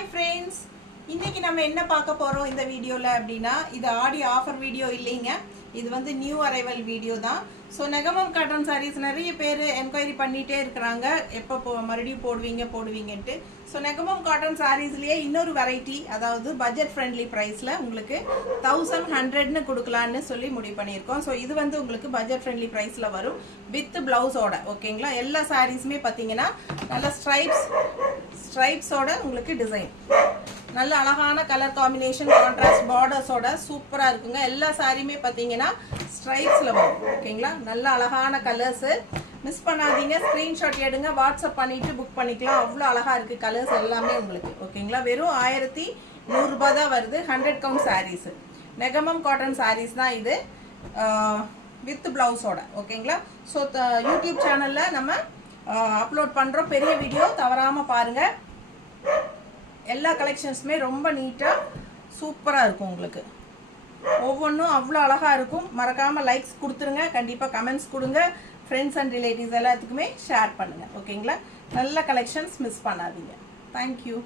Hi friends, இன்னைக்கு நம்ம என்ன பார்க்க போறோம் இந்த வீடியோல அப்படினா இது ஆடி ஆஃபர் வீடியோ இல்லைங்க. இது வந்து நியூ அரைவல் வீடியோ தான். சோ நெகமம் காட்டன் sarees நிறைய பேர் என்கொயரி பண்ணிட்டே இருக்காங்க. எப்போ மறுபடியும் போடுவீங்கன்னு. சோ நெகமம் காட்டன் sareesலயே இன்னொரு வெரைட்டி, அதாவது பட்ஜெட் ஃப்ரெண்ட்லி பிரைஸ்ல உங்களுக்கு 1100 ன்னு கொடுக்கலாம்னு சொல்லி முடிவு பண்ணியிருக்கோம். சோ இது வந்து உங்களுக்கு பட்ஜெட் ஃப்ரெண்ட்லி பிரைஸ்ல வரும் வித் பிளவுஸோட. ஓகேங்களா? எல்லா sareesமே பாத்தீங்கன்னா நல்ல ஸ்ட்ரைப்ஸோட உங்களுக்கு டிசைன், நல்ல அழகான கலர் காம்பினேஷன், கான்ட்ராஸ்ட் பார்டர்ஸோட சூப்பரா இருக்குங்க. எல்லா சாரியுமே பாத்தீங்கன்னா ஸ்ட்ரைப்ஸ்ல வரும். ஓகேங்களா? நல்ல அழகான கலர்ஸ், மிஸ் பண்ணாதீங்க. ஸ்கிரீன்ஷாட் எடுங்க, வாட்ஸ்அப் பண்ணிட்டு புக் பண்ணிக்கலாம். அவ்வளோ அழகா இருக்கு கலர்ஸ் எல்லாமே உங்களுக்கு. ஓகேங்களா? வெறும் 1100 ரூபாய் தான் வருது. 100 கவுண்ட் சாரீஸ், நெகமம் காட்டன் சாரீஸ் தான் இது, வித் பிளவுஸோட. ஓகேங்களா? ஸோ யூடியூப் சேனல்ல நம்ம அப்லோட் பண்றோம், பெரிய வீடியோ தவறாம பாருங்க. எல்லா கலெக்ஷன்ஸுமே ரொம்ப நீட்டாக சூப்பராக இருக்கும். உங்களுக்கு ஒவ்வொன்றும் அவ்வளோ அழகாக இருக்கும். மறக்காமல் லைக்ஸ் கொடுத்துருங்க, கண்டிப்பாக கமெண்ட்ஸ் கொடுங்க, ஃப்ரெண்ட்ஸ் அண்ட் ரிலேட்டிவ்ஸ் எல்லாத்துக்குமே ஷேர் பண்ணுங்கள். ஓகேங்களா? நல்ல கலெக்ஷன்ஸ் மிஸ் பண்ணாதீங்க. தேங்க்யூ.